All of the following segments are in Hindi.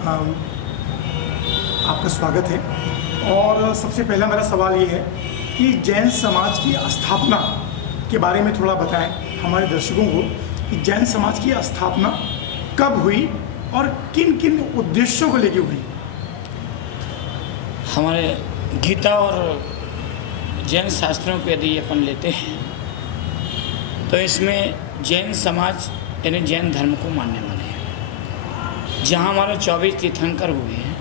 अम, आपका स्वागत है। और सबसे पहला मेरा सवाल ये है कि जैन समाज की स्थापना के बारे में थोड़ा बताएं हमारे दर्शकों को कि जैन समाज की स्थापना कब हुई और किन किन उद्देश्यों को लेकर हुई। हमारे गीता और जैन शास्त्रों को यदि अपन लेते हैं तो इसमें जैन समाज यानी जैन धर्म को मानने वाले हैं, जहाँ हमारे 24 तीर्थंकर हुए हैं।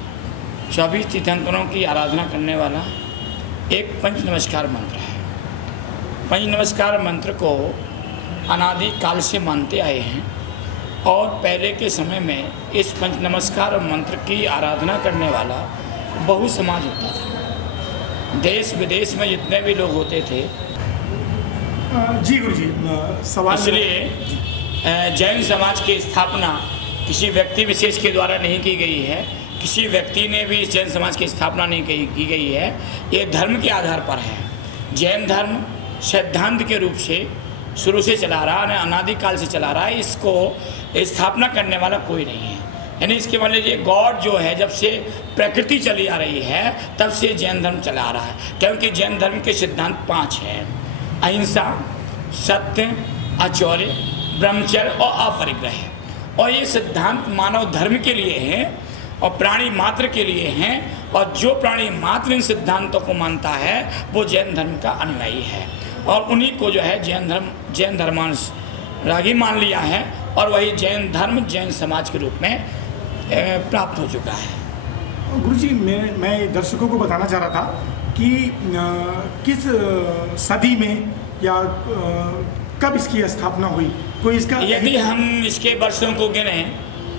24 तीर्थंकरों की आराधना करने वाला एक पंच नमस्कार मंत्र है। पंच नमस्कार मंत्र को अनादि काल से मानते आए हैं और पहले के समय में इस पंच नमस्कार मंत्र की आराधना करने वाला बहु समाज होता था। देश विदेश में जितने भी लोग होते थे। जी गुरु जी, सवाल इसलिए जैन समाज की स्थापना किसी व्यक्ति विशेष के द्वारा नहीं की गई है। किसी व्यक्ति ने भी इस जैन समाज की स्थापना नहीं की गई है। ये धर्म के आधार पर है। जैन धर्म सिद्धांत के रूप से शुरू से चला रहा है, अनादिकाल से चला रहा है। इसको स्थापना करने वाला कोई नहीं है। यानी इसके मान लीजिए गॉड जो है, जब से प्रकृति चली आ रही है तब से जैन धर्म चला आ रहा है। क्योंकि जैन धर्म के सिद्धांत 5 हैं: अहिंसा, सत्य, आचौर्य, ब्रह्मचर्य और अपरिग्रह। और ये सिद्धांत मानव धर्म के लिए हैं और प्राणी मात्र के लिए हैं। और जो प्राणी मात्र इन सिद्धांतों को मानता है वो जैन धर्म का अनुयायी है। और उन्हीं को जो है जैन धर्मांश रागी मान लिया है और वही जैन धर्म जैन समाज के रूप में प्राप्त हो चुका है। गुरुजी, मैं दर्शकों को बताना चाह रहा था कि किस सदी में या कब इसकी स्थापना हुई, कोई इसका। यदि हम इसके वर्षों को गिने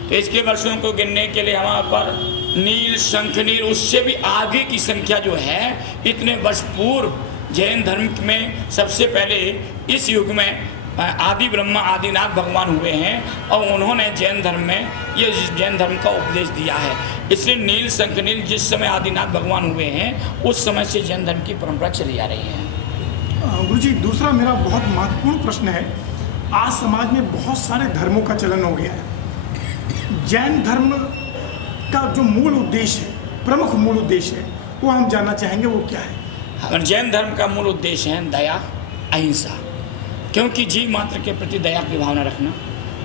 तो इसके वर्षों को गिनने के लिए हमारे पर नील, शंखनील, उससे भी आगे की संख्या जो है, इतने वर्ष पूर्व जैन धर्म में सबसे पहले इस युग में आदि ब्रह्मा आदिनाथ भगवान हुए हैं और उन्होंने जैन धर्म में ये जैन धर्म का उपदेश दिया है। इसलिए नील, शंखनील जिस समय आदिनाथ भगवान हुए हैं उस समय से जैन धर्म की परंपरा चली आ रही है। गुरुजी, दूसरा मेरा बहुत महत्वपूर्ण प्रश्न है। आज समाज में बहुत सारे धर्मों का चलन हो गया है। जैन धर्म का जो मूल उद्देश्य है, प्रमुख मूल उद्देश्य है, वो हम जानना चाहेंगे, वो क्या है। जैन धर्म का मूल उद्देश्य है दया, अहिंसा। क्योंकि जीव मात्र के प्रति दया की भावना रखना,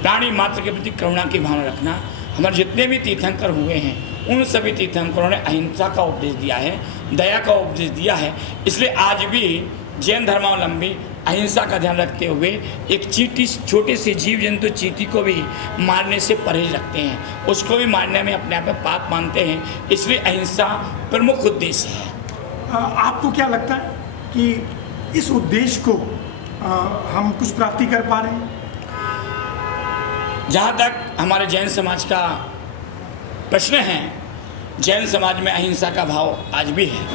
प्राणी मात्र के प्रति करुणा की भावना रखना। हमारे जितने भी तीर्थंकर हुए हैं उन सभी तीर्थंकरों ने अहिंसा का उपदेश दिया है, दया का उपदेश दिया है। इसलिए आज भी जैन धर्मावलंबी अहिंसा का ध्यान रखते हुए एक चींटी, छोटे से जीव जंतु चींटी को भी मारने से परहेज रखते हैं, उसको भी मारने में अपने आप में पाप मानते हैं। इसलिए अहिंसा प्रमुख उद्देश्य है। आपको क्या लगता है कि इस उद्देश्य को हम कुछ प्राप्ति कर पा रहे हैं? जहाँ तक हमारे जैन समाज का प्रश्न है, जैन समाज में अहिंसा का भाव आज भी है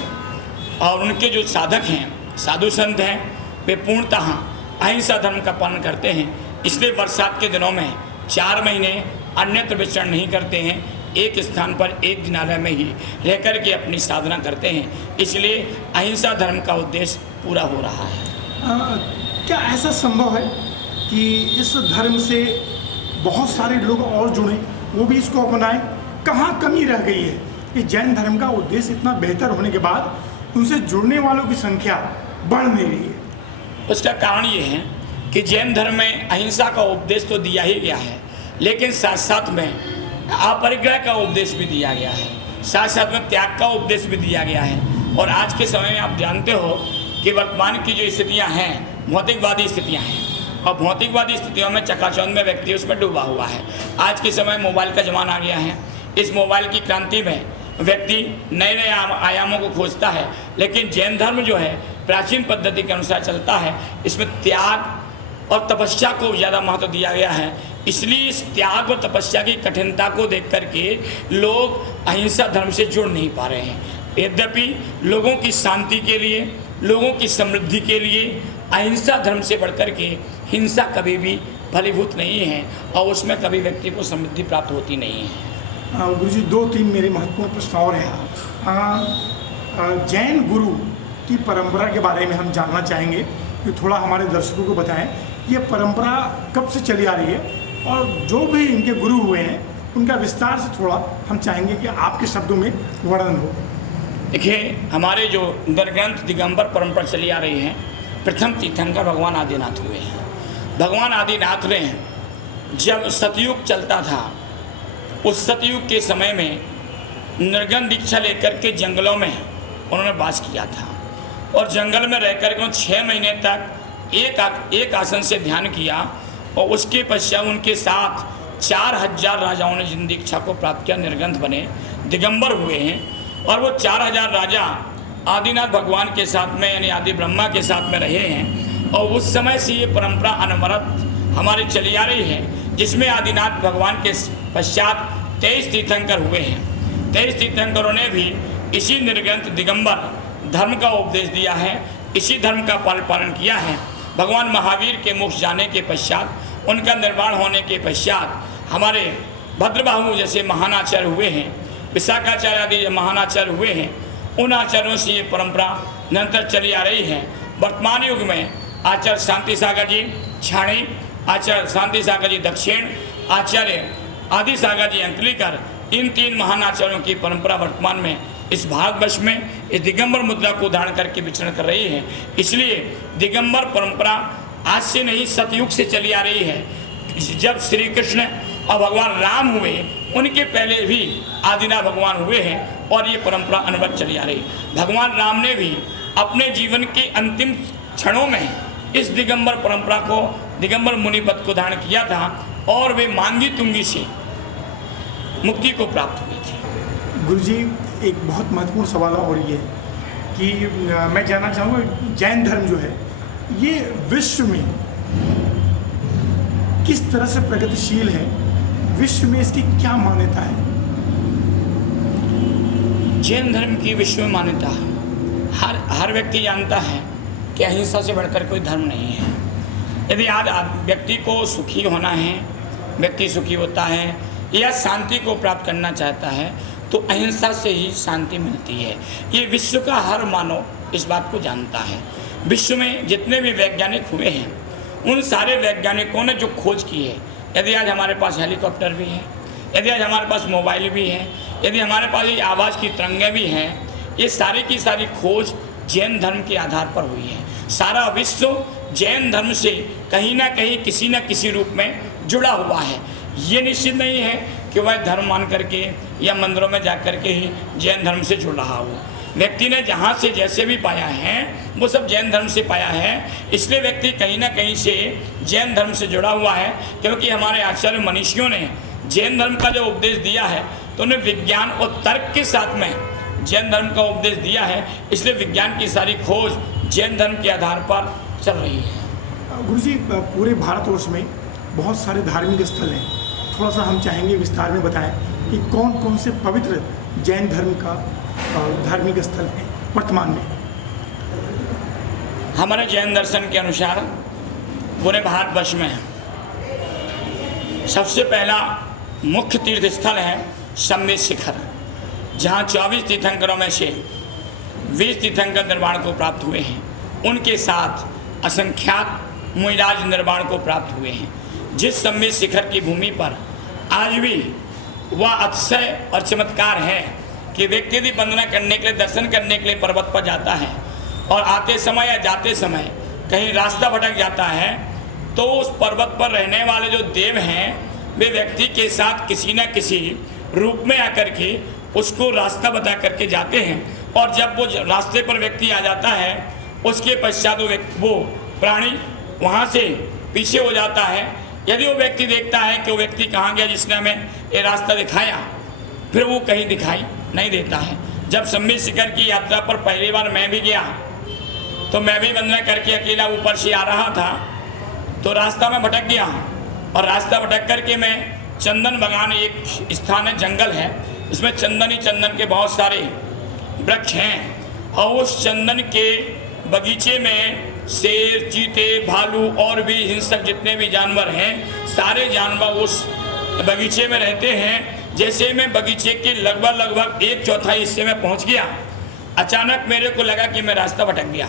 और उनके जो साधक हैं, साधु संत हैं, वे पूर्णतः अहिंसा धर्म का पालन करते हैं। इसलिए बरसात के दिनों में 4 महीने अन्यत्र विचरण नहीं करते हैं, एक स्थान पर एक जिनालय में ही रह कर के अपनी साधना करते हैं। इसलिए अहिंसा धर्म का उद्देश्य पूरा हो रहा है। क्या ऐसा संभव है कि इस धर्म से बहुत सारे लोग और जुड़े, वो भी इसको अपनाएं? कहाँ कमी रह गई है कि जैन धर्म का उद्देश्य इतना बेहतर होने के बाद उनसे जुड़ने वालों की संख्या बढ़ नहीं रही है? उसका कारण ये है कि जैन धर्म में अहिंसा का उपदेश तो दिया ही गया है, लेकिन साथ साथ में अपरिग्रह का उपदेश भी दिया गया है, साथ साथ में त्याग का उपदेश भी दिया गया है। और आज के समय में आप जानते हो कि वर्तमान की जो स्थितियां हैं भौतिकवादी स्थितियां हैं और भौतिकवादी स्थितियों में चकाचौंध में व्यक्ति उसमें डूबा हुआ है। आज के समय मोबाइल का ज़माना आ गया है। इस मोबाइल की क्रांति में व्यक्ति नए नए आयामों को खोजता है, लेकिन जैन धर्म जो है प्राचीन पद्धति के अनुसार चलता है। इसमें त्याग और तपस्या को ज़्यादा महत्व दिया गया है। इसलिए इस त्याग और तपस्या की कठिनता को देख करके लोग अहिंसा धर्म से जुड़ नहीं पा रहे हैं। यद्यपि लोगों की शांति के लिए, लोगों की समृद्धि के लिए अहिंसा धर्म से बढ़कर के हिंसा कभी भी फलीभूत नहीं है और उसमें कभी व्यक्ति को समृद्धि प्राप्त होती नहीं है। गुरुजी, 2-3 मेरे महत्वपूर्ण प्रश्न और हैं। जैन गुरु की परंपरा के बारे में हम जानना चाहेंगे कि थोड़ा हमारे दर्शकों को बताएं, ये परंपरा कब से चली आ रही है और जो भी इनके गुरु हुए हैं उनका विस्तार से थोड़ा हम चाहेंगे कि आपके शब्दों में वर्णन हो। देखिए, हमारे जो नरग्रंथ दिगंबर परंपरा चली आ रही है, प्रथम तीर्थंकर भगवान आदिनाथ हुए हैं। भगवान आदिनाथ ने जब सतयुग चलता था, उस सतयुग के समय में निर्गन दीक्षा लेकर के जंगलों में उन्होंने वास किया था और जंगल में रह कर के 6 महीने तक एक आसन से ध्यान किया और उसके पश्चात उनके साथ 4000 राजाओं ने जिन दीक्षा को प्राप्त किया, निर्ग्रंथ बने, दिगंबर हुए हैं। और वो 4000 राजा आदिनाथ भगवान के साथ में यानी आदि ब्रह्मा के साथ में रहे हैं और उस समय से ये परंपरा अनवरत हमारी चली आ रही है, जिसमें आदिनाथ भगवान के पश्चात 23 तीर्थंकर हुए हैं। 23 तीर्थंकरों ने भी इसी निर्ग्रंथ दिगंबर धर्म का उपदेश दिया है, इसी धर्म का पालन किया है। भगवान महावीर के मोक्ष जाने के पश्चात, उनका निर्वाण होने के पश्चात हमारे भद्रबाहु जैसे महानाचार्य हुए हैं, विशाखाचार्य आदि महानाचार्य हुए हैं, उन आचार्यों से ये परंपरा निरंतर चली आ रही है। वर्तमान युग में आचार्य शांति सागर जी छाणी, आचार्य शांति सागर जी दक्षिण, आचार्य आदि सागर जी अंकलीकर, इन 3 महानाचार्यों की परंपरा वर्तमान में इस भारतवर्ष में इस दिगंबर मुद्रा को धारण करके विचरण कर रही है। इसलिए दिगंबर परंपरा आज से नहीं, सतयुग से चली आ रही है। जब श्री कृष्ण और भगवान राम हुए, उनके पहले भी आदिनाथ भगवान हुए हैं और ये परंपरा अनवरत चली आ रही। भगवान राम ने भी अपने जीवन के अंतिम क्षणों में इस दिगंबर परंपरा को, दिगंबर मुनि पद को धारण किया था और वे मांगी तुंगी से मुक्ति को प्राप्त हुई थी। गुरुजी, एक बहुत महत्वपूर्ण सवाल और ये है कि मैं जानना चाहूँगा, जैन धर्म जो है ये विश्व में किस तरह से प्रगतिशील है, विश्व में इसकी क्या मान्यता है? जैन धर्म की विश्व में मान्यता हर व्यक्ति जानता है कि अहिंसा से बढ़कर कोई धर्म नहीं है। यदि आज व्यक्ति को सुखी होना है, व्यक्ति सुखी होता है या शांति को प्राप्त करना चाहता है, तो अहिंसा से ही शांति मिलती है। ये विश्व का हर मानव इस बात को जानता है। विश्व में जितने भी वैज्ञानिक हुए हैं, उन सारे वैज्ञानिकों ने जो खोज की है, यदि आज हमारे पास हेलीकॉप्टर भी है, यदि आज हमारे पास मोबाइल भी है, यदि हमारे पास ये आवाज़ की तरंगें भी हैं, ये सारी की सारी खोज जैन धर्म के आधार पर हुई है। सारा विश्व जैन धर्म से कहीं ना कहीं किसी न किसी रूप में जुड़ा हुआ है। ये निश्चित नहीं है कि वह धर्म मान करके या मंदिरों में जा कर के ही जैन धर्म से जुड़ रहा हो। व्यक्ति ने जहाँ से जैसे भी पाया है वो सब जैन धर्म से पाया है, इसलिए व्यक्ति कहीं ना कहीं से जैन धर्म से जुड़ा हुआ है। क्योंकि हमारे आचार्य मनीषियों ने जैन धर्म का जो उपदेश दिया है, तो उन्हें विज्ञान और तर्क के साथ में जैन धर्म का उपदेश दिया है, इसलिए विज्ञान की सारी खोज जैन धर्म के आधार पर चल रही है। गुरुजी, पूरे भारतवर्ष में बहुत सारे धार्मिक स्थल हैं, थोड़ा सा हम चाहेंगे विस्तार में बताएं कि कौन कौन से पवित्र जैन धर्म का धार्मिक स्थल है वर्तमान में। हमारे जैन दर्शन के अनुसार पूरे भारतवर्ष में सबसे पहला मुख्य तीर्थ स्थल है सम्मित शिखर, जहाँ 24 तीर्थंकरों में से 20 तीर्थंकर निर्वाण को प्राप्त हुए हैं। उनके साथ असंख्यात मुनिराज निर्वाण को प्राप्त हुए हैं। जिस सम्मित शिखर की भूमि पर आज भी वह अतिशय और चमत्कार है कि व्यक्ति यदि वंदना करने के लिए, दर्शन करने के लिए पर्वत पर जाता है और आते समय या जाते समय कहीं रास्ता भटक जाता है, तो उस पर्वत पर रहने वाले जो देव हैं, वे व्यक्ति के साथ किसी न किसी रूप में आकर के उसको रास्ता बता करके जाते हैं। और जब वो रास्ते पर व्यक्ति आ जाता है, उसके पश्चात वो प्राणी वहाँ से पीछे हो जाता है। यदि वो व्यक्ति देखता है कि वो व्यक्ति कहाँ गया जिसने हमें ये रास्ता दिखाया, फिर वो कहीं दिखाई नहीं देता है। जब सम्मित शिखर की यात्रा पर पहली बार मैं भी गया, तो मैं भी वंदना करके अकेला ऊपर से आ रहा था, तो रास्ता में भटक गया और रास्ता भटक करके मैं चंदन बगान, एक स्थान है, जंगल है, उसमें चंदन ही चंदन के बहुत सारे वृक्ष हैं और उस चंदन के बगीचे में शेर, चीते, भालू और भी हिंसक जितने भी जानवर हैं, सारे जानवर उस बगीचे में रहते हैं। जैसे मैं बगीचे के लगभग 1/4 हिस्से में पहुंच गया, अचानक मेरे को लगा कि मैं रास्ता भटक गया।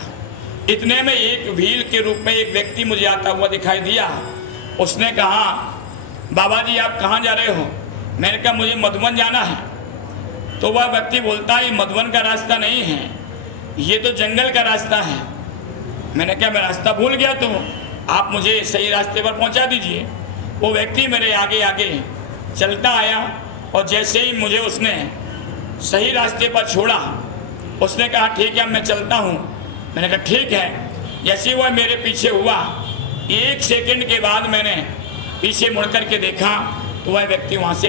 इतने में एक भील के रूप में एक व्यक्ति मुझे आता हुआ दिखाई दिया। उसने कहा, बाबा जी आप कहाँ जा रहे हो? मैंने कहा मुझे मधुबन जाना है। तो वह व्यक्ति बोलता है ये मधुबन का रास्ता नहीं है, ये तो जंगल का रास्ता है। मैंने कहा मैं रास्ता भूल गया, तो आप मुझे सही रास्ते पर पहुंचा दीजिए। वो व्यक्ति मेरे आगे आगे चलता आया और जैसे ही मुझे उसने सही रास्ते पर छोड़ा, उसने कहा ठीक है मैं चलता हूँ। मैंने कहा ठीक है। जैसे वह मेरे पीछे हुआ, 1 सेकंड के बाद मैंने पीछे मुड़ कर के देखा तो वह व्यक्ति वहाँ से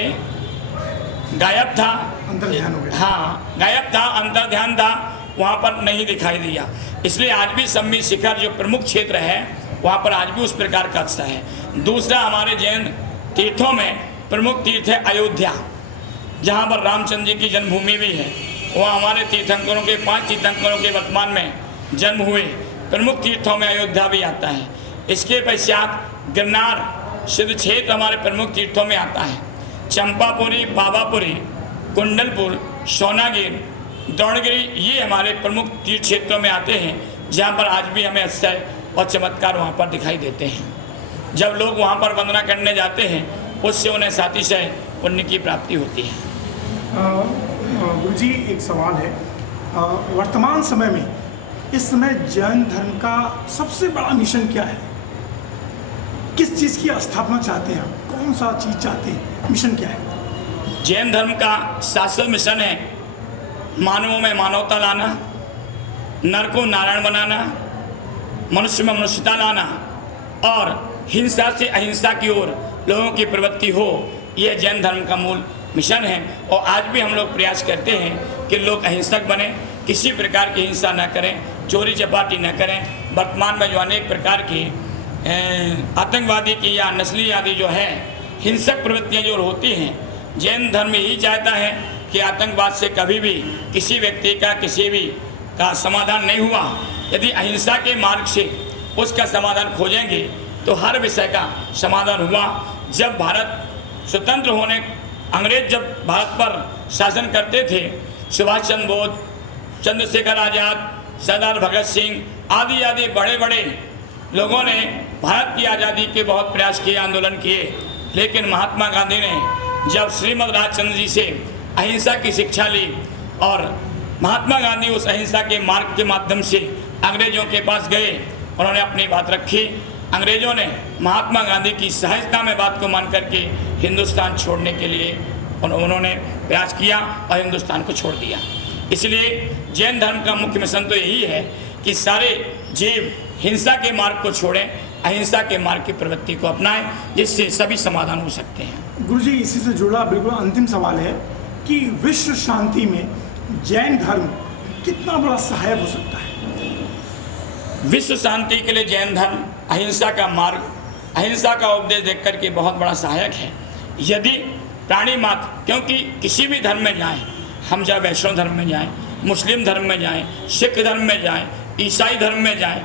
गायब था। अंतर ध्यान हो गया। हाँ, गायब था, अंतर ध्यान था, वहाँ पर नहीं दिखाई दिया। इसलिए आज भी सम्मी शिखर जो प्रमुख क्षेत्र है वहाँ पर आज भी उस प्रकार का अक्सा है। दूसरा, हमारे जैन तीर्थों में प्रमुख तीर्थ है अयोध्या, जहाँ पर रामचंद्र जी की जन्मभूमि भी है। वहाँ हमारे तीर्थंकरों के 5 तीर्थंकरों के वर्तमान में जन्म हुए प्रमुख तीर्थों में अयोध्या भी आता है। इसके पश्चात गिरनार सिद्ध क्षेत्र हमारे प्रमुख तीर्थों में आता है। चंपापुरी, बाबापुरी, कुंडलपुर, सोनागिर, द्रोणगिरी, ये हमारे प्रमुख तीर्थ क्षेत्रों में आते हैं, जहाँ पर आज भी हमें आश्चर्य और चमत्कार वहाँ पर दिखाई देते हैं। जब लोग वहाँ पर वंदना करने जाते हैं, उससे उन्हें सातिशय पुण्य की प्राप्ति होती है। गुरुजी, एक सवाल है, वर्तमान समय में इस समय जैन धर्म का सबसे बड़ा मिशन क्या है? किस चीज़ की स्थापना चाहते हैं? कौन सा चीज़ चाहते हैं? मिशन क्या है? जैन धर्म का शाश्वत मिशन है मानवों में मानवता लाना, नर को नारायण बनाना, मनुष्य में मनुष्यता लाना और हिंसा से अहिंसा की ओर लोगों की प्रवृत्ति हो। यह जैन धर्म का मूल मिशन है। और आज भी हम लोग प्रयास करते हैं कि लोग अहिंसक बने, किसी प्रकार की हिंसा न करें, चोरी चपाटी न करें। वर्तमान में जो अनेक प्रकार की आतंकवादी की या नस्ली आदि जो है हिंसक प्रवृत्तियाँ जो होती हैं, जैन धर्म यही चाहता है कि आतंकवाद से कभी भी किसी व्यक्ति का किसी भी का समाधान नहीं हुआ। यदि अहिंसा के मार्ग से उसका समाधान खोजेंगे तो हर विषय का समाधान हुआ। जब भारत स्वतंत्र होने, अंग्रेज जब भारत पर शासन करते थे, सुभाष चंद्र बोस, चंद्रशेखर आज़ाद, सरदार भगत सिंह आदि आदि बड़े बड़े लोगों ने भारत की आज़ादी के बहुत प्रयास किए, आंदोलन किए। लेकिन महात्मा गांधी ने जब श्रीमद राजचंद्र जी से अहिंसा की शिक्षा ली और महात्मा गांधी उस अहिंसा के मार्ग के माध्यम से अंग्रेजों के पास गए, उन्होंने अपनी बात रखी। अंग्रेजों ने महात्मा गांधी की सहजता में बात को मान करके हिंदुस्तान छोड़ने के लिए उन्होंने प्रयास किया और हिंदुस्तान को छोड़ दिया। इसलिए जैन धर्म का मुख्य मिशन तो यही है कि सारे जीव हिंसा के मार्ग को छोड़ें, अहिंसा के मार्ग की प्रवृत्ति को अपनाएं, जिससे सभी समाधान हो सकते हैं। गुरुजी, इसी से जुड़ा बिल्कुल अंतिम सवाल है कि विश्व शांति में जैन धर्म कितना बड़ा सहायक हो सकता है? विश्व शांति के लिए जैन धर्म अहिंसा का मार्ग, अहिंसा का उपदेश देख कर के बहुत बड़ा सहायक है। यदि प्राणी मात्र, क्योंकि किसी भी धर्म में जाएं, हम चाहे वैष्णव धर्म में जाएं, मुस्लिम धर्म में जाएं, सिख धर्म में जाएं, ईसाई धर्म में जाएं,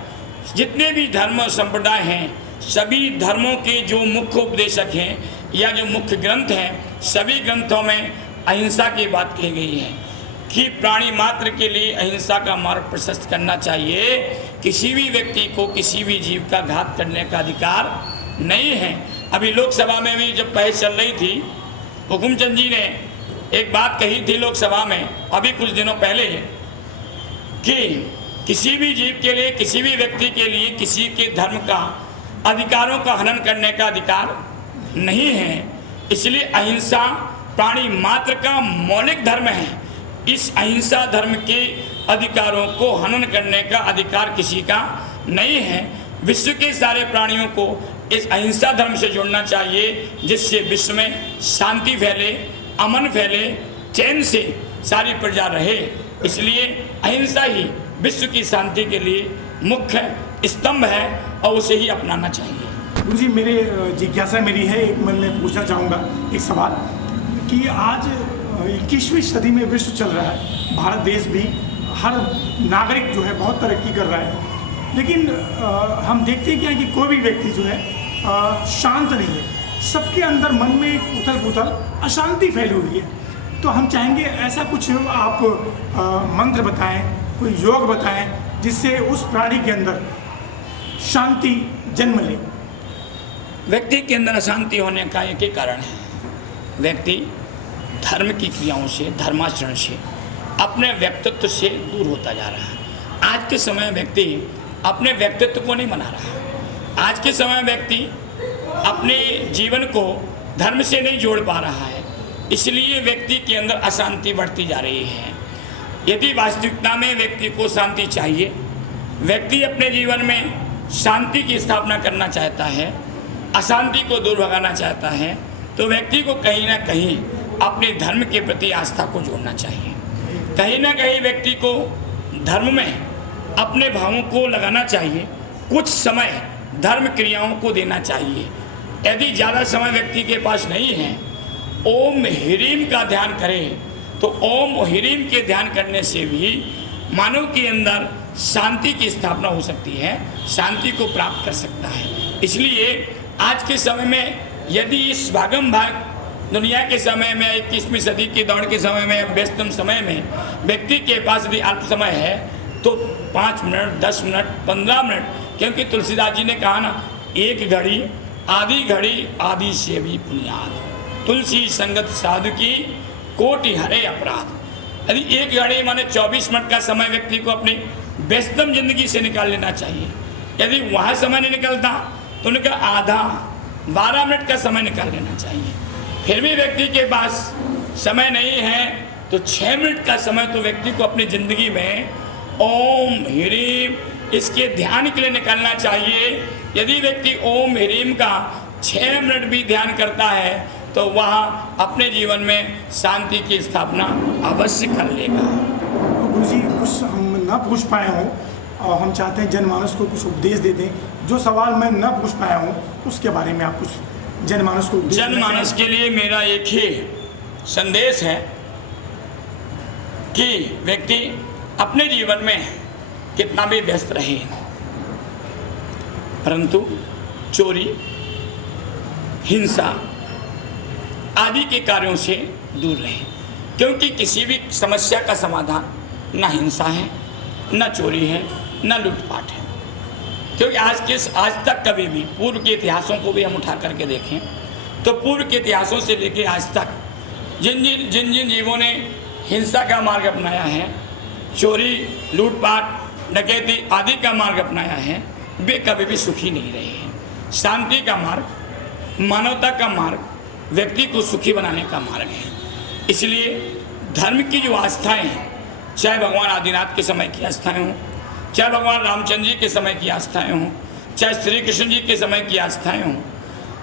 जितने भी धर्म संप्रदाय हैं, सभी धर्मों के जो मुख्य उपदेशक हैं या जो मुख्य ग्रंथ हैं, सभी ग्रंथों में अहिंसा की बात कही गई है कि प्राणी मात्र के लिए अहिंसा का मार्ग प्रशस्त करना चाहिए। किसी भी व्यक्ति को किसी भी जीव का घात करने का अधिकार नहीं है। अभी लोकसभा में भी जब बहस चल रही थी, हुकुमचंद जी ने एक बात कही थी लोकसभा में अभी कुछ दिनों पहले कि किसी भी जीव के लिए, किसी भी व्यक्ति के लिए किसी के धर्म का अधिकारों का हनन करने का अधिकार नहीं है। इसलिए अहिंसा प्राणी मात्र का मौलिक धर्म है। इस अहिंसा धर्म के अधिकारों को हनन करने का अधिकार किसी का नहीं है। विश्व के सारे प्राणियों को इस अहिंसा धर्म से जुड़ना चाहिए, जिससे विश्व में शांति फैले, अमन फैले, चैन से सारी प्रजा रहे। इसलिए अहिंसा ही विश्व की शांति के लिए मुख्य स्तंभ है और उसे ही अपनाना चाहिए। गुरुजी, मेरे जिज्ञासा मेरी है, एक मन में पूछना चाहूँगा एक सवाल कि आज 21वीं सदी में विश्व चल रहा है, भारत देश भी, हर नागरिक जो है बहुत तरक्की कर रहा है, लेकिन हम देखते हैं क्या कि कोई भी व्यक्ति जो है शांत नहीं है। सबके अंदर मन में एक उथल पुथल, अशांति फैली हुई है। तो हम चाहेंगे ऐसा कुछ आप मंत्र बताएं, कोई योग बताएं, जिससे उस प्राणी के अंदर शांति जन्म ले। व्यक्ति के अंदर अशांति होने का एक ही कारण है, व्यक्ति धर्म की क्रियाओं से, धर्माचरण से, अपने व्यक्तित्व से दूर होता जा रहा है। आज के समय व्यक्ति अपने व्यक्तित्व को नहीं बना रहा। आज के समय व्यक्ति अपने जीवन को धर्म से नहीं जोड़ पा रहा है, इसलिए व्यक्ति के अंदर अशांति बढ़ती जा रही है। यदि वास्तविकता में व्यक्ति को शांति चाहिए, व्यक्ति अपने जीवन में शांति की स्थापना करना चाहता है, अशांति को दूर भगाना चाहता है, तो व्यक्ति को कहीं ना कहीं अपने धर्म के प्रति आस्था को जोड़ना चाहिए। कहीं ना कहीं व्यक्ति को धर्म में अपने भावों को लगाना चाहिए, कुछ समय धर्म क्रियाओं को देना चाहिए। यदि ज़्यादा समय व्यक्ति के पास नहीं है, ओम ह्रीम का ध्यान करें, तो ओम ह्रीम के ध्यान करने से भी मानव के अंदर शांति की स्थापना हो सकती है, शांति को प्राप्त कर सकता है। इसलिए आज के समय में यदि इस भागम भाग दुनिया के समय में 21वीं सदी की दौड़ के समय में, व्यस्तम समय में व्यक्ति के पास यदि अल्प समय है तो 5 मिनट, 10 मिनट, 15 मिनट, क्योंकि तुलसीदास जी ने कहा ना, एक घड़ी आदि से भी पुण्याद, तुलसी संगत साधु की कोटि हरे अपराध। यदि एक घड़ी माने 24 मिनट का समय व्यक्ति को अपनी व्यस्तम जिंदगी से निकाल लेना चाहिए। यदि वहाँ समय नहीं निकलता तो उनका आधा 12 मिनट का समय निकाल लेना चाहिए। फिर भी व्यक्ति के पास समय नहीं है तो 6 मिनट का समय तो व्यक्ति को अपनी ज़िंदगी में ओम ह्रीम इसके ध्यान के लिए निकालना चाहिए। यदि व्यक्ति ओम ह्रीम का 6 मिनट भी ध्यान करता है तो वह अपने जीवन में शांति की स्थापना अवश्य कर लेगा। गुरुजी, कुछ हम न पूछ पाए हों और हम चाहते हैं जनमानस को कुछ उपदेश दे दें। जो सवाल मैं न पूछ पाया हूँ उसके बारे में आप कुछ जनमानस को जनमानस के लिए मेरा एक ही संदेश है कि व्यक्ति अपने जीवन में कितना भी व्यस्त रहे, परंतु चोरी, हिंसा आदि के कार्यों से दूर रहे, क्योंकि किसी भी समस्या का समाधान न हिंसा है, न चोरी है, न लूटपाट है। क्योंकि आज तक कभी भी पूर्व के इतिहासों को भी हम उठा करके देखें तो पूर्व के इतिहासों से लेकर आज तक जिन जिन जीवों ने हिंसा का मार्ग अपनाया है, चोरी, लूटपाट, डकैती आदि का मार्ग अपनाया है, वे कभी भी सुखी नहीं रहे हैं। शांति का मार्ग, मानवता का मार्ग व्यक्ति को सुखी बनाने का मार्ग है। इसलिए धर्म की जो आस्थाएं हैं, चाहे भगवान आदिनाथ के समय की आस्थाएं हों, चाहे भगवान रामचंद्र जी के समय की आस्थाएं हों, चाहे श्री कृष्ण जी के समय की आस्थाएं हों,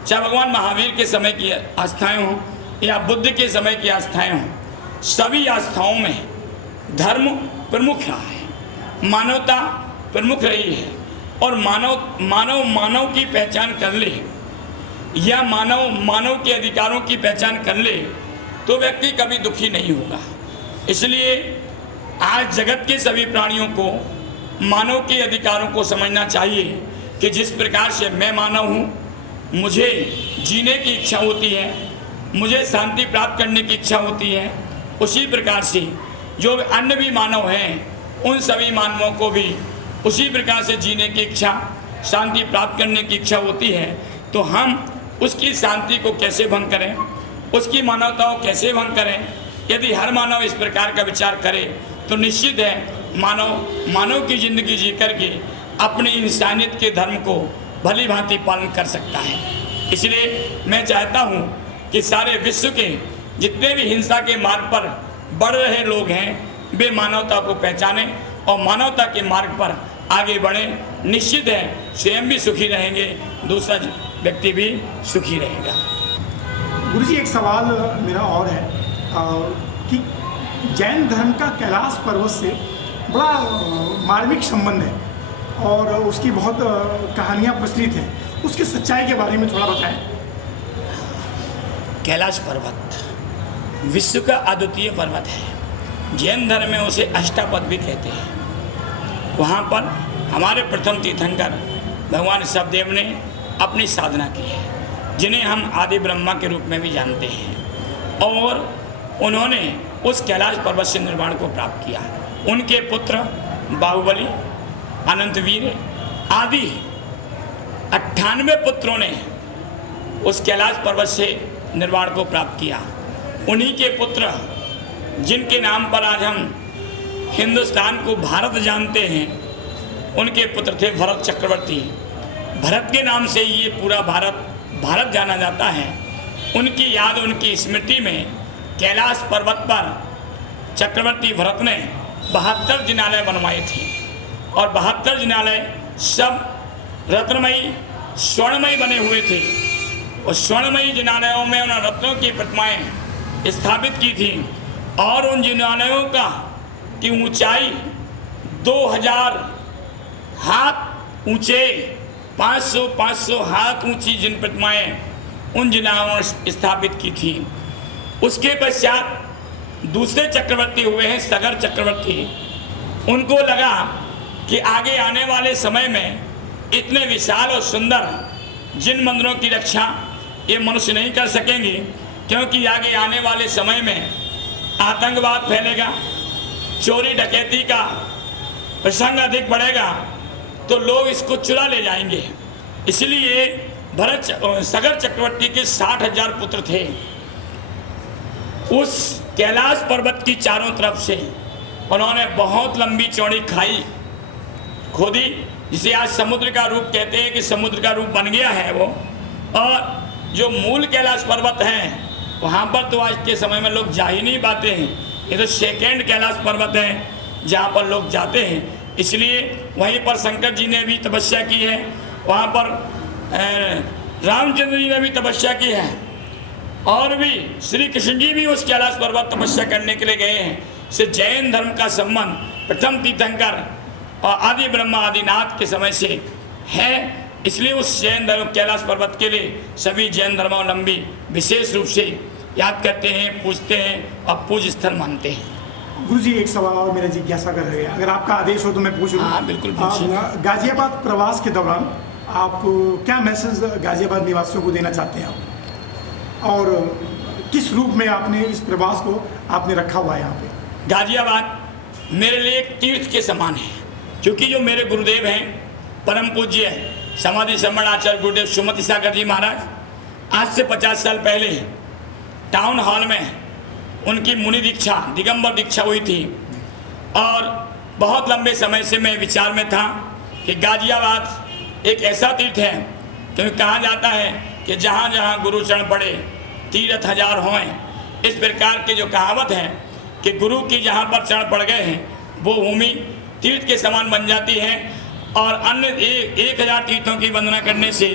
चाहे भगवान महावीर के समय की आस्थाएं हों या बुद्ध के समय की आस्थाएं हों, सभी आस्थाओं में धर्म प्रमुख रहा है, मानवता प्रमुख रही है। और मानव की पहचान कर ले या मानव के अधिकारों की पहचान कर ले तो व्यक्ति कभी दुखी नहीं होगा। इसलिए आज जगत के सभी प्राणियों को मानव के अधिकारों को समझना चाहिए कि जिस प्रकार से मैं मानव हूँ, मुझे जीने की इच्छा होती है, मुझे शांति प्राप्त करने की इच्छा होती है, उसी प्रकार से जो अन्य भी मानव हैं उन सभी मानवों को भी उसी प्रकार से जीने की इच्छा, शांति प्राप्त करने की इच्छा होती है। तो हम उसकी शांति को कैसे भंग करें, उसकी मानवता को कैसे भंग करें? यदि हर मानव इस प्रकार का विचार करे तो निश्चित है मानव की ज़िंदगी जी करके अपने इंसानियत के धर्म को भली भांति पालन कर सकता है। इसलिए मैं चाहता हूँ कि सारे विश्व के जितने भी हिंसा के मार्ग पर बढ़ रहे लोग हैं वे मानवता को पहचानें और मानवता के मार्ग पर आगे बढ़ें। निश्चित है स्वयं भी सुखी रहेंगे, दूसरा व्यक्ति भी सुखी रहेगा। गुरुजी, एक सवाल मेरा और है कि जैन धर्म का कैलाश पर्वत से बड़ा मार्मिक संबंध है और उसकी बहुत कहानियाँ प्रचलित हैं, उसकी सच्चाई के बारे में थोड़ा बताएं। कैलाश पर्वत विश्व का अद्वितीय पर्वत है। जैन धर्म में उसे अष्टापद भी कहते हैं। वहाँ पर हमारे प्रथम तीर्थंकर भगवान शबदेव ने अपनी साधना की है, जिन्हें हम आदि ब्रह्मा के रूप में भी जानते हैं, और उन्होंने उस कैलाश पर्वत से निर्वाण को प्राप्त किया। उनके पुत्र बाहुबली, अनंतवीर आदि 98 पुत्रों ने उस कैलाश पर्वत से निर्वाण को प्राप्त किया। उन्हीं के पुत्र जिनके नाम पर आज हम हिंदुस्तान को भारत जानते हैं, उनके पुत्र थे भरत चक्रवर्ती। भरत के नाम से ये पूरा भारत जाना जाता है। उनकी याद, उनकी स्मृति में कैलाश पर्वत पर चक्रवर्ती भरत ने 72 जिनालय बनवाए थे और 72 जिनालय सब रत्नमयी स्वर्णमयी बने हुए थे। और स्वर्णमयी जिनालयों में उन्होंने रत्नों की प्रतिमाएं स्थापित की थी और उन जिनालयों की ऊंचाई 2000 हाथ ऊंचे, 500 हाथ ऊंची जिन प्रतिमाएं उन जिनालयों ने स्थापित की थी। उसके पश्चात दूसरे चक्रवर्ती हुए हैं सगर चक्रवर्ती। उनको लगा कि आगे आने वाले समय में इतने विशाल और सुंदर जिन मंदिरों की रक्षा ये मनुष्य नहीं कर सकेंगे, क्योंकि आगे आने वाले समय में आतंकवाद फैलेगा, चोरी डकैती का प्रसंग अधिक बढ़ेगा, तो लोग इसको चुरा ले जाएंगे। इसलिए सगर चक्रवर्ती के 60,000 पुत्र थे। उस कैलाश पर्वत की चारों तरफ से उन्होंने बहुत लंबी चौड़ी खाई खोदी, जिसे आज समुद्र का रूप कहते हैं कि समुद्र का रूप बन गया है वो। और जो मूल कैलाश पर्वत है वहाँ पर तो आज के समय में लोग जा ही नहीं पाते हैं। ये तो सेकेंड कैलाश पर्वत है जहाँ पर लोग जाते हैं। इसलिए वहीं पर शंकर जी ने भी तपस्या की है, वहाँ पर रामचंद्र जी ने भी तपस्या की है और भी श्री कृष्ण जी भी उस कैलाश पर्वत तपस्या करने के लिए गए हैं। इससे जैन धर्म का संबंध प्रथम तीर्थंकर और आदि ब्रह्मा आदिनाथ के समय से है। इसलिए उस जैन धर्म कैलाश पर्वत के लिए सभी जैन धर्मावलंबी विशेष रूप से याद करते हैं, पूजते हैं और पूज स्थल मानते हैं। गुरु जी, एक सवाल और मेरा जिज्ञासा कर रहे हैं, अगर आपका आदेश हो तो मैं पूछ लूँ? हाँ, बिल्कुल पूछिए। गाजियाबाद प्रवास के दौरान आप क्या मैसेज गाजियाबाद निवासियों को देना चाहते हैं आप, और किस रूप में आपने इस प्रवास को आपने रखा हुआ है यहाँ पे? गाजियाबाद मेरे लिए एक तीर्थ के समान है, क्योंकि जो मेरे गुरुदेव हैं परम पूज्य समाधि सम्राट आचार्य गुरुदेव सुमति सागर जी महाराज, आज से 50 साल पहले टाउन हॉल में उनकी मुनि दीक्षा, दिगंबर दीक्षा हुई थी। और बहुत लंबे समय से मैं विचार में था कि गाजियाबाद एक ऐसा तीर्थ है, क्योंकि कहा जाता है कि जहाँ जहाँ गुरु चरण पड़े तीर्थ हजार होएं। इस प्रकार की जो कहावत है कि गुरु की जहाँ पर चरण पड़ गए हैं वो भूमि तीर्थ के समान बन जाती है। और अन्य 1000 तीर्थों की वंदना करने से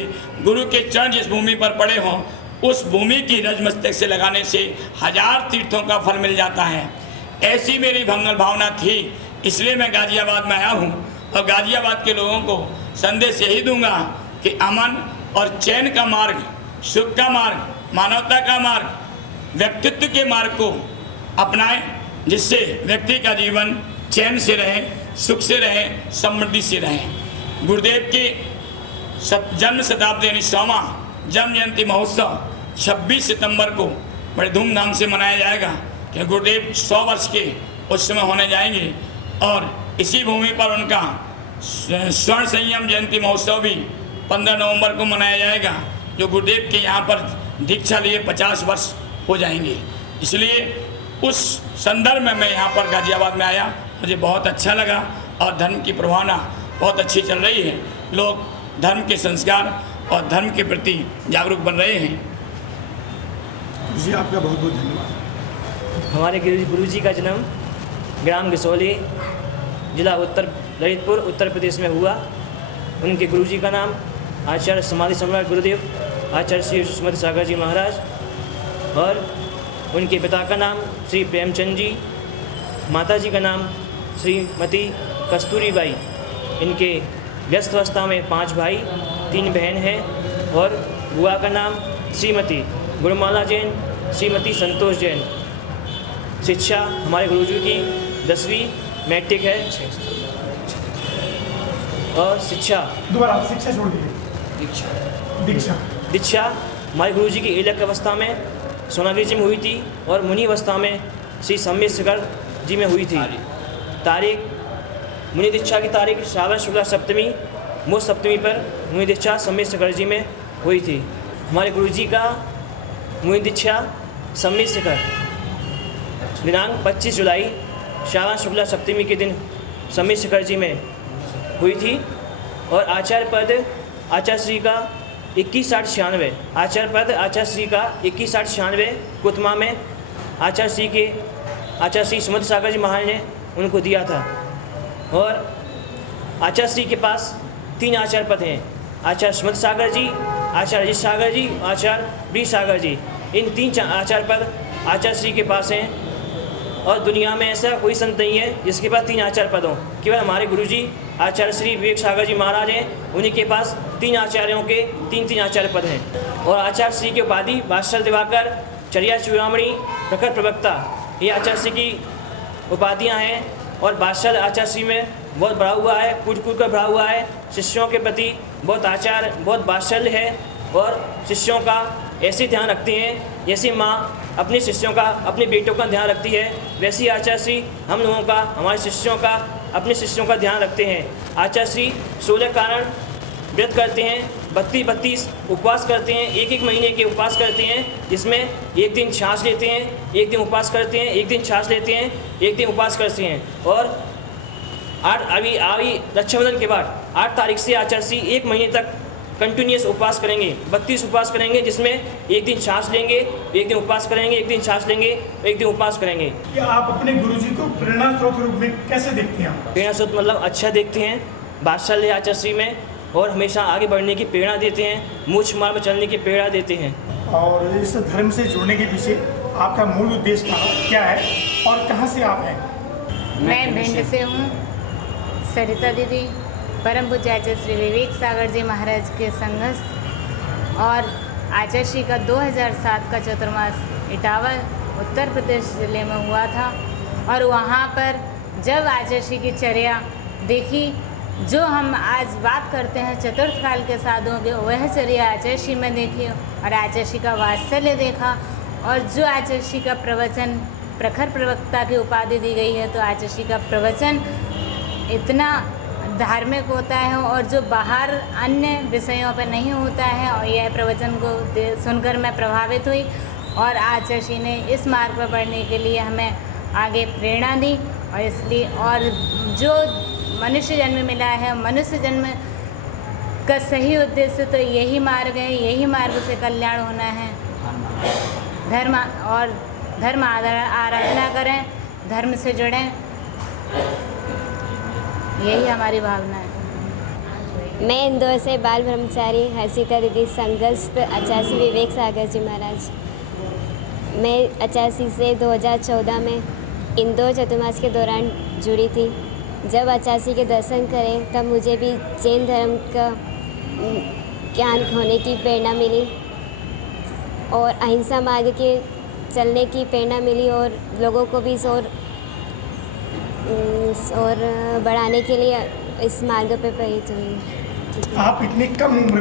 गुरु के चरण जिस भूमि पर पड़े हों उस भूमि की रज मस्तक से लगाने से 1000 तीर्थों का फल मिल जाता है। ऐसी मेरी भंगल भावना थी, इसलिए मैं गाजियाबाद में आया हूँ। और गाजियाबाद के लोगों को संदेश यही दूंगा कि अमन और चैन का मार्ग, सुख का मार्ग, मानवता का मार्ग, व्यक्तित्व के मार्ग को अपनाएं, जिससे व्यक्ति का जीवन चैन से रहे, सुख से रहे, समृद्धि से रहे। गुरुदेव की जन्म शताब्दी यानी 100वां जन्म जयंती महोत्सव 26 सितंबर को बड़े धूमधाम से मनाया जाएगा, कि गुरुदेव 100 वर्ष के उस समय होने जाएंगे। और इसी भूमि पर उनका स्वर्ण संयम जयंती महोत्सव भी 15 नवंबर को मनाया जाएगा, जो गुरुदेव के यहाँ पर दीक्षा लिए 50 वर्ष हो जाएंगे। इसलिए उस संदर्भ में मैं यहाँ पर गाजियाबाद में आया, मुझे बहुत अच्छा लगा। और धर्म की प्रभावना बहुत अच्छी चल रही है, लोग धर्म के संस्कार और धर्म के प्रति जागरूक बन रहे हैं। जी, आपका बहुत बहुत धन्यवाद। हमारे गुरु जी का जन्म ग्राम गसौली, जिला उत्तर ललितपुर, उत्तर प्रदेश में हुआ। उनके गुरु जी का नाम आचार्य समाधि सम्राट गुरुदेव आचार्य श्री सुमति सागर जी महाराज, और उनके पिता का नाम श्री प्रेमचंद जी, माता जी का नाम श्रीमती कस्तूरी बाई। इनके व्यस्त अवस्था में 5 भाई 3 बहन हैं, और बुआ का नाम श्रीमती गुरुमाला जैन, श्रीमती संतोष जैन। शिक्षा हमारे गुरुजी की 10वीं मैट्रिक है। और शिक्षा दोबारा शिक्षा छोड़ दीजिए। दीक्षा हमारे गुरुजी की इलक अवस्था में सोनागिरी जी में हुई थी, और मुनि अवस्था में श्री सम्मेद शिखर जी में हुई थी। तारीख मुनि दीक्षा की तारीख श्रावण शुक्ला सप्तमी मुझ सप्तमी पर मुनि दीक्षा सम्मेद शिखर जी में हुई थी। हमारे गुरुजी का मुनि दीक्षा सम्मित शिखर दिनांक 25 जुलाई श्रावण शुक्ला सप्तमी के दिन सम्मित शिखर जी में हुई थी। और आचार्य पद आचार्य श्री का 2196, आचार्य पद आचार्य श्री का 2196 कुतमा में आचार्य श्री सुमंत सागर जी महाराज ने उनको दिया था। और आचार्य श्री के पास 3 आचार्य पद हैं, आचार्य सुमंत सागर जी, आचार्य अजीत सागर जी, आचार्य ब्रिज सागर जी। इन 3 आचार्य पद आचार्य श्री के पास हैं। और दुनिया में ऐसा कोई संत नहीं है जिसके पास 3 आचार्य पद हों। केवल हमारे गुरुजी आचार्य श्री विवेक सागर जी महाराज हैं, उन्हीं के पास 3 आचार्यों के 3 आचार्य पद हैं। और आचार्य श्री की उपाधि वात्सल दिवाकर, चर्या चूड़ामणि, प्रखर प्रवक्ता, ये आचार्य श्री की उपाधियाँ हैं। और वात्सल आचार्य श्री में बहुत बढ़ा हुआ है, कूट कर बढ़ा हुआ है। शिष्यों के प्रति बहुत वात्सल्य है और शिष्यों का ऐसे ध्यान रखते हैं जैसे माँ अपने शिष्यों का, अपने बेटों का ध्यान रखती है, वैसे ही आचार्य श्री हम लोगों का, हमारे शिष्यों का, अपने शिष्यों का ध्यान रखते हैं। आचार्य श्री 16 कारण व्रत करते हैं, 32 उपवास करते हैं, 1 महीने के उपवास करते हैं, जिसमें 1 दिन छाछ लेते हैं, 1 दिन उपवास करते हैं, 1 दिन छाछ लेते हैं, 1 दिन उपवास करते हैं। और 8 रक्षाबंधन के बाद 8 तारीख से आचार्य श्री 1 महीने तक कंटिन्यूस उपवास करेंगे, 32 उपवास करेंगे, जिसमें 1 दिन छाछ लेंगे, 1 दिन उपवास करेंगे, 1 दिन छाछ लेंगे, 1 दिन उपवास करेंगे। कि आप अपने गुरुजी को प्रेरणा स्रोत के रूप में कैसे देखते हैं? प्रेरणा स्रोत मतलब अच्छा देखते हैं, बादशाह आचार्य श्री में, और हमेशा आगे बढ़ने की प्रेरणा देते हैं, मोक्ष मार्ग में चलने की प्रेरणा देते हैं। और इस धर्म से जुड़ने के पीछे आपका मूल उद्देश्य क्या है और कहाँ से आप हैं? मैं भिंड से हूँ। सरिता दीदी परम पूज्य आचार्य श्री विवेक सागर जी महाराज के संघस्थ और आचार्य श्री का 2007 का चतुर्मास इटावा उत्तर प्रदेश ज़िले में हुआ था। और वहाँ पर जब आचार्य श्री की चर्या देखी, जो हम आज बात करते हैं चतुर्थ काल के साधुओं के, वह चर्या आचार्य श्री में देखी और आचार्य श्री का वात्सल्य देखा। और जो आचार्य श्री का प्रवचन प्रखर प्रवक्ता की उपाधि दी गई है, तो आचार्य श्री का प्रवचन इतना धार्मिक होता है और जो बाहर अन्य विषयों पर नहीं होता है। और यह प्रवचन को सुनकर मैं प्रभावित हुई और आचार्य श्री ने इस मार्ग पर बढ़ने के लिए हमें आगे प्रेरणा दी। और इसलिए और जो मनुष्य जन्म मिला है, मनुष्य जन्म का सही उद्देश्य तो यही मार्ग है, यही मार्ग से कल्याण होना है। धर्म आराधना करें, धर्म से जुड़ें, यही हमारी भावना है। मैं इंदौर से बाल ब्रह्मचारी हर्षिता दीदी संघस्थ आचार्य श्री विवेक सागर जी महाराज। मैं आचार्य श्री से 2014 में इंदौर चतुर्मास के दौरान जुड़ी थी। जब आचार्य श्री के दर्शन करें तब मुझे भी जैन धर्म का ज्ञान होने की प्रेरणा मिली और अहिंसा मार्ग के चलने की प्रेरणा मिली और लोगों को भी और बढ़ाने के लिए इस मार्ग पे प्रेरित हुई। आप इतनी कम उम्र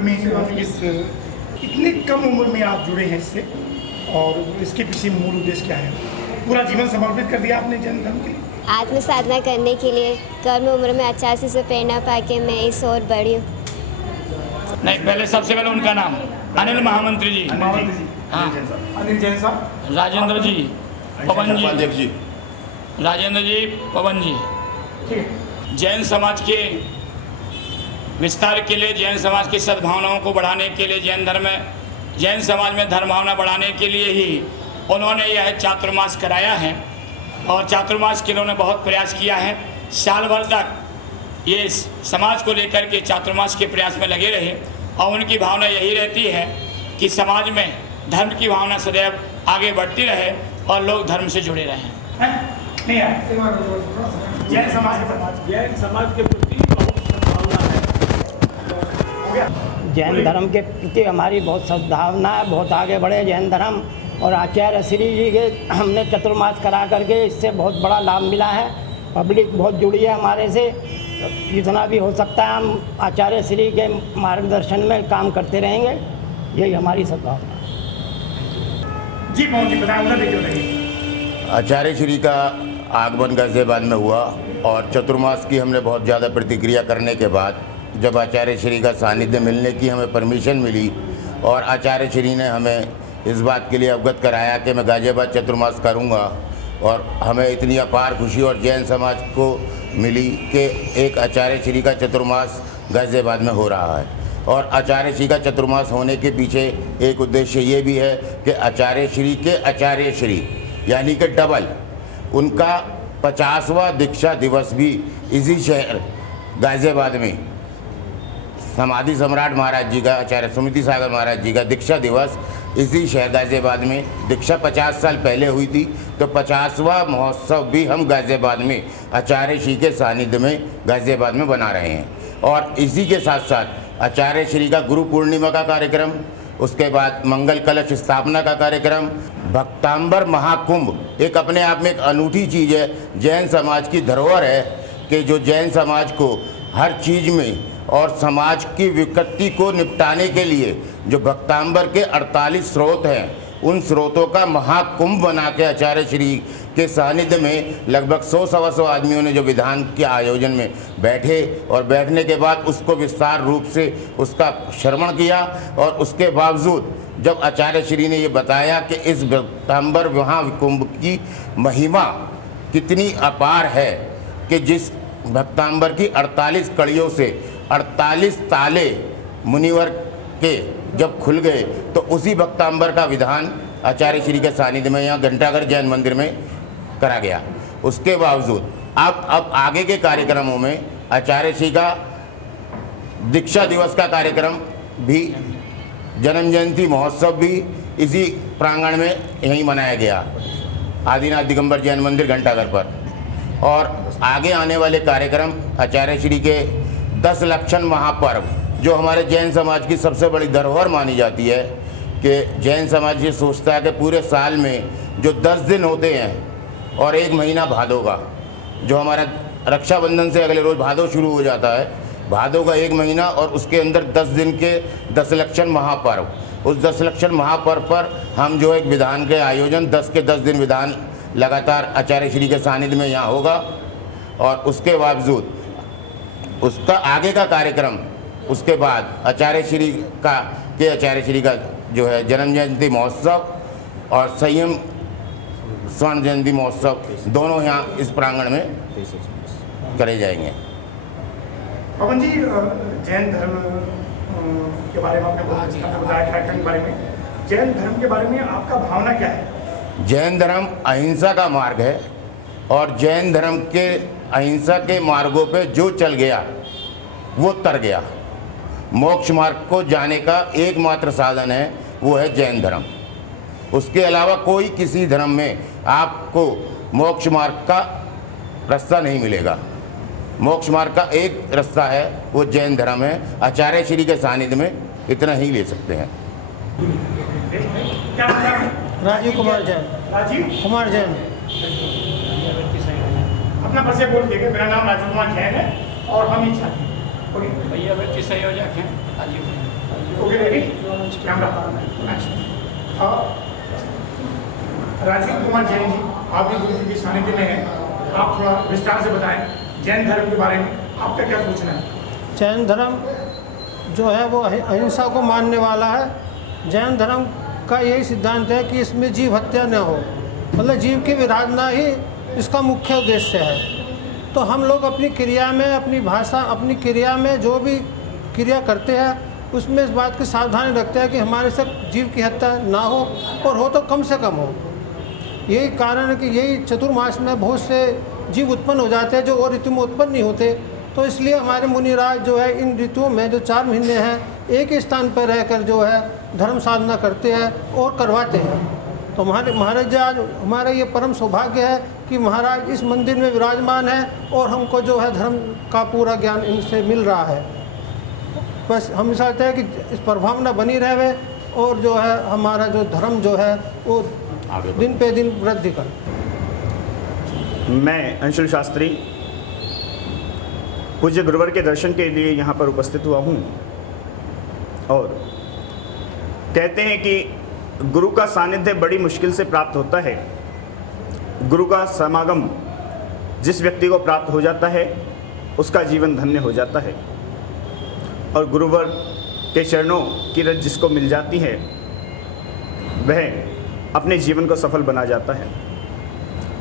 में आप जुड़े हैं इससे, और इसके पीछे मूल उद्देश्य क्या है? पूरा जीवन समर्पित कर दिया आपने जैन धर्म के लिए? आत्म साधना करने के लिए कम उम्र में आचार्य से प्रेरणा पाके मैं इस ओर बढ़ी हूँ। नहीं, पहले सबसे पहले उनका नाम अनिल महामंत्री जी। हाँ, अनिल जैन साहब, राजेंद्र जी, पवन जी, राजेंद्र जी, पवन जी। जैन समाज के विस्तार के लिए, जैन समाज की सद्भावनाओं को बढ़ाने के लिए, जैन समाज में धर्म भावना बढ़ाने के लिए ही उन्होंने यह चातुर्मास कराया है। और चातुर्मास के उन्होंने बहुत प्रयास किया है। साल भर तक ये समाज को लेकर के चातुर्मास के प्रयास में लगे रहे और उनकी भावना यही रहती है कि समाज में धर्म की भावना सदैव आगे बढ़ती रहे और लोग धर्म से जुड़े रहें। जैन समाज के प्रति बहुत सद्भावना है। जैन धर्म के प्रति हमारी बहुत सद्भावना है, बहुत आगे बढ़े जैन धर्म। और आचार्य श्री जी के हमने चतुर्मास करा करके इससे बहुत बड़ा लाभ मिला है। पब्लिक बहुत जुड़ी है हमारे से। जितना भी हो सकता है हम आचार्य श्री के मार्गदर्शन में काम करते रहेंगे, यही हमारी सद्भावना है। जी बहुत ही बताया। आचार्य श्री का आगमन गाजियाबाद में हुआ और चतुर्मास की हमने बहुत ज़्यादा प्रतिक्रिया करने के बाद जब आचार्य श्री का सानिध्य मिलने की हमें परमिशन मिली और आचार्य श्री ने हमें इस बात के लिए अवगत कराया कि मैं गाज़ियाबाद चतुर्मास करूँगा, और हमें इतनी अपार खुशी और जैन समाज को मिली कि एक आचार्य श्री का चतुर्मास गाज़ियाबाद में हो रहा है। और आचार्य श्री का चतुर्मास होने के पीछे एक उद्देश्य ये भी है कि आचार्य श्री के आचार्य श्री यानी कि डबल उनका 50वां दीक्षा दिवस भी इसी शहर गाज़ियाबाद में समाधि सम्राट महाराज जी का, आचार्य सुमति सागर महाराज जी का दीक्षा दिवस इसी शहर गाज़ियाबाद में, दीक्षा 50 साल पहले हुई थी, तो 50वां महोत्सव भी हम गाज़ियाबाद में आचार्य श्री के सानिध्य में गाज़ियाबाद में बना रहे हैं। और इसी के साथ साथ आचार्य श्री का गुरु पूर्णिमा का कार्यक्रम, उसके बाद मंगल कलश स्थापना का कार्यक्रम, भक्तांबर महाकुंभ एक अपने आप में एक अनूठी चीज़ है, जैन समाज की धरोहर है कि जो जैन समाज को हर चीज़ में और समाज की विकृति को निपटाने के लिए जो भक्तांबर के 48 स्रोत हैं, उन स्रोतों का महाकुंभ बना के आचार्य श्री के सानिध्य में लगभग 100-125 आदमियों ने जो विधान के आयोजन में बैठे और बैठने के बाद उसको विस्तार रूप से उसका श्रवण किया। और उसके बावजूद जब आचार्य श्री ने ये बताया कि इस भक्तांबर महाकुंभ की महिमा कितनी अपार है कि जिस भक्तांबर की 48 कड़ियों से 48 ताले मुनिवर के जब खुल गए, तो उसी भक्तांबर का विधान आचार्य श्री के सानिध्य में यहाँ घंटाघर जैन मंदिर में करा गया। उसके बावजूद अब आगे के कार्यक्रमों में आचार्य श्री का दीक्षा दिवस का कार्यक्रम भी, जन्म जयंती महोत्सव भी इसी प्रांगण में यहीं मनाया गया, आदिनाथ दिगंबर जैन मंदिर घंटाघर पर। और आगे आने वाले कार्यक्रम आचार्य श्री के 10 लक्षण महापर्व, जो हमारे जैन समाज की सबसे बड़ी धरोहर मानी जाती है कि जैन समाज ये सोचता है कि पूरे साल में जो 10 दिन होते हैं और 1 महीना भादों का, जो हमारा रक्षाबंधन से अगले रोज़ भादों शुरू हो जाता है, भादों का 1 महीना और उसके अंदर 10 दिन के 10 लक्षण महापर्व, उस 10 लक्षण महापर्व पर हम जो एक विधान के आयोजन 10 के 10 दिन विधान लगातार आचार्य श्री के सानिध्य में यहाँ होगा। और उसके बावजूद उसका आगे का कार्यक्रम, उसके बाद आचार्य श्री का जो है जन्म जयंती महोत्सव और संयम स्वर्ण जयंती महोत्सव दोनों यहाँ इस प्रांगण में करे जाएंगे। पवन जी, जैन धर्म के बारे में आपने बहुत बताया, कार्यक्रम के बारे में, जैन धर्म के बारे में आपका भावना क्या है? जैन धर्म अहिंसा का मार्ग है और जैन धर्म के अहिंसा के मार्गों पे जो चल गया वो तर गया। मोक्ष मार्ग को जाने का एकमात्र साधन है वो है जैन धर्म। उसके अलावा कोई किसी धर्म में आपको मोक्ष मार्ग का रास्ता नहीं मिलेगा। मोक्ष मार्ग का एक रास्ता है वो जैन धर्म है। आचार्य श्री के सानिध्य में इतना ही ले सकते हैं। क्या नाम है? राजीव कुमार जैन। राजीव कुमार जैन। अपना परिचय बोल दीजिए। मेरा नाम राजीव कुमार जैन है और हम ही छात्र हैं। ओके भैया व्यक्ति संयोजक हैं Rajiv. Okay ready, camera. Rajiv Kumar Jain ji, आप भी गुरु जी के सानिध्य में हैं, आप थोड़ा विस्तार से बताएं जैन धर्म के बारे में, आपका क्या सोचना है? जैन धर्म जो है वो अहिंसा को मानने वाला है। जैन धर्म का यही सिद्धांत है कि इसमें जीव हत्या न हो, मतलब जीव की विराधना ही इसका मुख्य उद्देश्य है। तो हम लोग अपनी क्रिया में, अपनी भाषा, अपनी क्रिया में जो भी क्रिया करते हैं उसमें इस बात की सावधानी रखते हैं कि हमारे से जीव की हत्या ना हो, और हो तो कम से कम हो। यही कारण है कि यही चतुर्मास में बहुत से जीव उत्पन्न हो जाते हैं जो और ऋतु में उत्पन्न नहीं होते। तो इसलिए हमारे मुनिराज जो है इन ऋतुओं में जो 4 महीने हैं एक ही स्थान पर रहकर जो है धर्म साधना करते हैं और करवाते हैं। तो महाराज आज हमारा ये परम सौभाग्य है कि महाराज इस मंदिर में विराजमान है और हमको जो है धर्म का पूरा ज्ञान इनसे मिल रहा है। बस हम चाहते हैं कि इस प्रभावना बनी रहे और जो है हमारा जो धर्म जो है वो दिन पे दिन वृद्धि करे। मैं अंशुल शास्त्री पूज्य गुरुवर के दर्शन के लिए यहाँ पर उपस्थित हुआ हूँ। और कहते हैं कि गुरु का सानिध्य बड़ी मुश्किल से प्राप्त होता है। गुरु का समागम जिस व्यक्ति को प्राप्त हो जाता है उसका जीवन धन्य हो जाता है। और गुरुवर के चरणों की रज जिसको मिल जाती है वह अपने जीवन को सफल बना जाता है।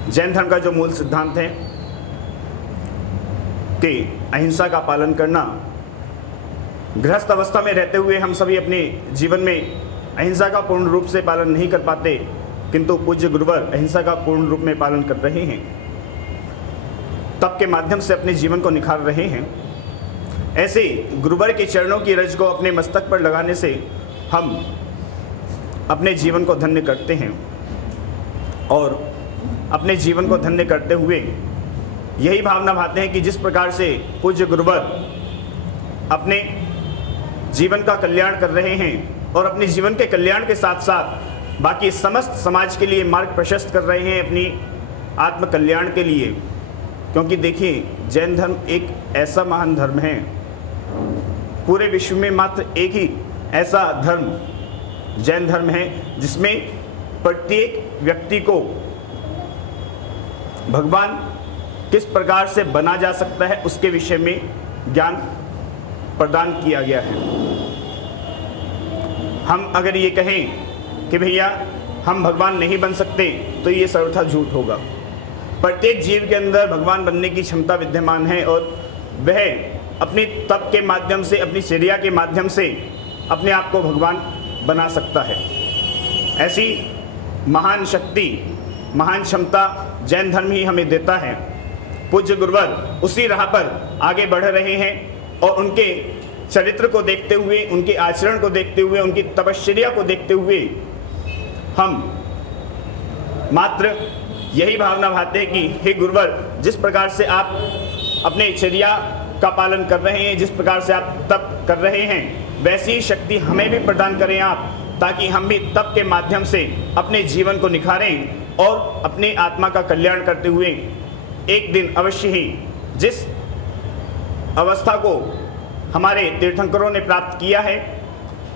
जैन धर्म का जो मूल सिद्धांत है कि अहिंसा का पालन करना, गृहस्थ अवस्था में रहते हुए हम सभी अपने जीवन में अहिंसा का पूर्ण रूप से पालन नहीं कर पाते, किंतु पूज्य गुरुवर अहिंसा का पूर्ण रूप में पालन कर रहे हैं, तप के माध्यम से अपने जीवन को निखार रहे हैं। ऐसे गुरुवर के चरणों की रज को अपने मस्तक पर लगाने से हम अपने जीवन को धन्य करते हैं और अपने जीवन को धन्य करते हुए यही भावना भाते हैं कि जिस प्रकार से पूज्य गुरुवर अपने जीवन का कल्याण कर रहे हैं और अपने जीवन के कल्याण के साथ साथ बाकी समस्त समाज के लिए मार्ग प्रशस्त कर रहे हैं अपनी आत्म कल्याण के लिए। क्योंकि देखिए, जैन धर्म एक ऐसा महान धर्म है, पूरे विश्व में मात्र एक ही ऐसा धर्म जैन धर्म है जिसमें प्रत्येक व्यक्ति को भगवान किस प्रकार से बना जा सकता है उसके विषय में ज्ञान प्रदान किया गया है। हम अगर ये कहें कि भैया हम भगवान नहीं बन सकते तो ये सर्वथा झूठ होगा। प्रत्येक जीव के अंदर भगवान बनने की क्षमता विद्यमान है और वह अपने तप के माध्यम से, अपनी चर्या के माध्यम से अपने आप को भगवान बना सकता है। ऐसी महान शक्ति, महान क्षमता जैन धर्म ही हमें देता है। पूज्य गुरुवर उसी राह पर आगे बढ़ रहे हैं और उनके चरित्र को देखते हुए, उनके आचरण को देखते हुए, उनकी तपश्चर्या को देखते हुए हम मात्र यही भावना भाते हैं कि हे गुरुवर, जिस प्रकार से आप अपने चर्या का पालन कर रहे हैं, जिस प्रकार से आप तप कर रहे हैं, वैसी ही शक्ति हमें भी प्रदान करें आप, ताकि हम भी तप के माध्यम से अपने जीवन को निखारें और अपनी आत्मा का कल्याण करते हुए एक दिन अवश्य ही जिस अवस्था को हमारे तीर्थंकरों ने प्राप्त किया है,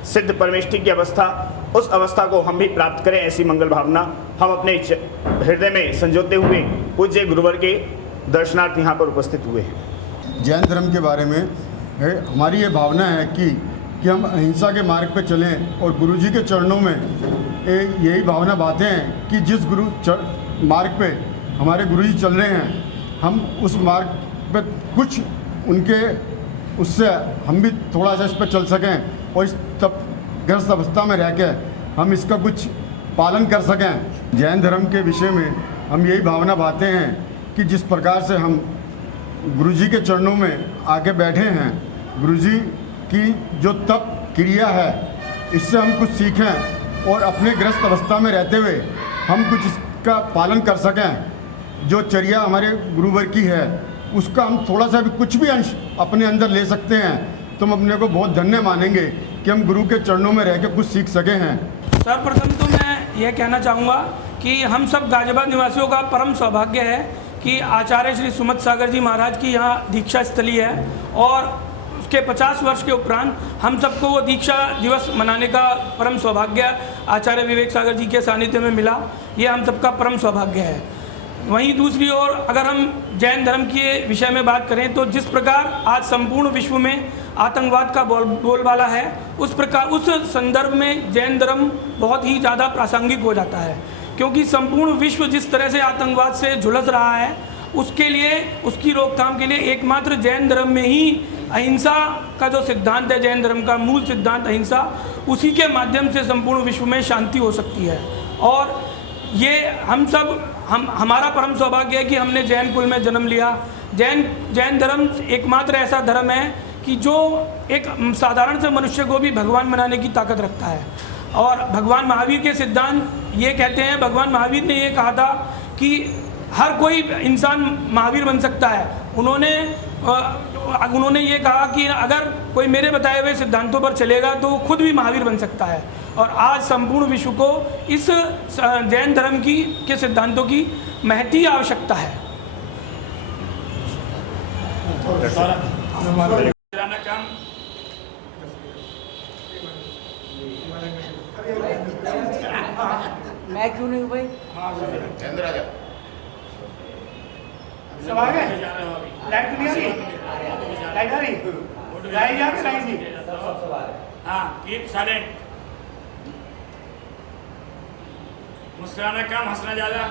सिद्ध परमेष्ठी की अवस्था, उस अवस्था को हम भी प्राप्त करें। ऐसी मंगल भावना हम अपने हृदय में संजोते हुए पूज्य गुरुवर के दर्शनार्थ यहाँ पर उपस्थित हुए हैं। जैन धर्म के बारे में हमारी ये भावना है कि हम अहिंसा के मार्ग पर चलें और गुरुजी के चरणों में यही भावना बातें हैं कि जिस मार्ग पे हमारे गुरुजी चल रहे हैं, हम उस मार्ग पे कुछ उनके उससे हम भी थोड़ा सा इस पर चल सकें और इस तब ग्रस्त अवस्था में रह के हम इसका कुछ पालन कर सकें। जैन धर्म के विषय में हम यही भावना बातें हैं कि जिस प्रकार से हम गुरुजी के चरणों में आके बैठे हैं, गुरुजी की जो तप क्रिया है इससे हम कुछ सीखें और अपने ग्रस्त अवस्था में रहते हुए हम कुछ इसका पालन कर सकें। जो चर्या हमारे गुरुवर की है उसका हम थोड़ा सा भी कुछ भी अंश अपने अंदर ले सकते हैं तो हम अपने को बहुत धन्य मानेंगे कि हम गुरु के चरणों में रह के कुछ सीख सके हैं। सर्वप्रथम तो मैं यह कहना चाहूँगा कि हम सब गाजियाबाद निवासियों का परम सौभाग्य है कि आचार्य श्री सुमत सागर जी महाराज की यहाँ दीक्षा स्थली है और उसके 50 वर्ष के उपरांत हम सबको वो दीक्षा दिवस मनाने का परम सौभाग्य आचार्य विवेक सागर जी के सानिध्य में मिला। ये हम सबका परम सौभाग्य है। वहीं दूसरी ओर अगर हम जैन धर्म के विषय में बात करें तो जिस प्रकार आज संपूर्ण विश्व में आतंकवाद का बोलबाला है, उस प्रकार उस संदर्भ में जैन धर्म बहुत ही ज़्यादा प्रासंगिक हो जाता है, क्योंकि संपूर्ण विश्व जिस तरह से आतंकवाद से झुलस रहा है उसके लिए, उसकी रोकथाम के लिए एकमात्र जैन धर्म में ही अहिंसा का जो सिद्धांत है, जैन धर्म का मूल सिद्धांत अहिंसा, उसी के माध्यम से संपूर्ण विश्व में शांति हो सकती है। और ये हमारा परम सौभाग्य है कि हमने जैन कुल में जन्म लिया। जैन धर्म एकमात्र ऐसा धर्म है कि जो एक साधारण से मनुष्य को भी भगवान बनाने की ताकत रखता है। और भगवान महावीर के सिद्धांत ये कहते हैं, भगवान महावीर ने ये कहा था कि हर कोई इंसान महावीर बन सकता है। उन्होंने ये कहा कि अगर कोई मेरे बताए हुए सिद्धांतों पर चलेगा तो वो खुद भी महावीर बन सकता है। और आज संपूर्ण विश्व को इस जैन धर्म के सिद्धांतों की महती आवश्यकता है। मैं क्यों नहीं हूँ भाई? सब आ गए? लाइट नहीं आ रही? लाइट आ रही? लाइट आ रही? हाँ, कीप साइलेंट। मुस्कुराना कम, हंसना ज़्यादा।